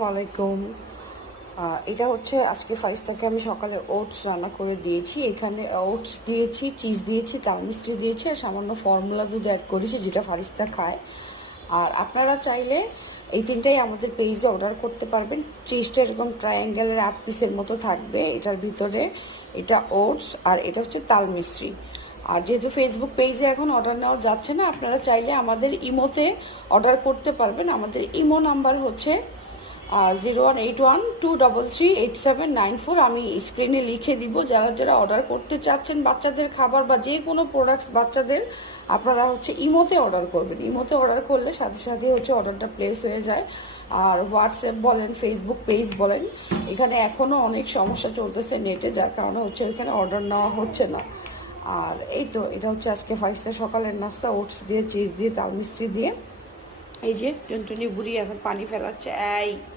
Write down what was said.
ওয়ালাইকুম। এটা হচ্ছে আজকে ফারিস্তাকে আমি সকালে ওটস রান্না করে দিয়েছি। এখানে ওটস দিয়েছি, চিজ দিয়েছি, তাল মিষ্টি দিয়েছি আর সামান্য ফর্মুলা দুধ অ্যাড করেছি যেটা ফারিস্তা খায়। আর আপনারা চাইলে এই তিনটাই আমাদের পেজে অর্ডার করতে পারবেন। চিজটা এরকম ট্রায়াঙ্গেলের 8 পিসের মতো থাকবে এটার ভিতরে। এটা ওটস আর এটা হচ্ছে তাল মিষ্টি। আর যেহেতু ফেসবুক পেজে এখন অর্ডার নেওয়া যাচ্ছে না, আপনারা চাইলে আমাদের ইমোতে অর্ডার করতে পারবেন। আমাদের ইমো নাম্বার হচ্ছে 0181233879 আমি স্ক্রিনে লিখে দিব। যারা যারা অর্ডার করতে চাচ্ছেন বাচ্চাদের খাবার বা যে কোনো প্রোডাক্টস বাচ্চাদের, আপনারা হচ্ছে ইমোতে অর্ডার করবেন। ইমোতে অর্ডার করলে সাথে সাথে হচ্ছে অর্ডারটা প্লেস হয়ে যায়। আর হোয়াটসঅ্যাপ বলেন, ফেসবুক পেজ বলেন, এখানে এখনও অনেক সমস্যা চলতেছে নেটে, যার কারণে হচ্ছে ওইখানে অর্ডার নেওয়া হচ্ছে না। আর এই তো এটা হচ্ছে আজকে ফারিস্তা সকালের নাস্তা, ওটস দিয়ে, চিজ দিয়ে, তাল মিষ্টি দিয়ে। এই যে টুনটুনি বুড়ি এখন পানি ফেলাচ্ছে। এই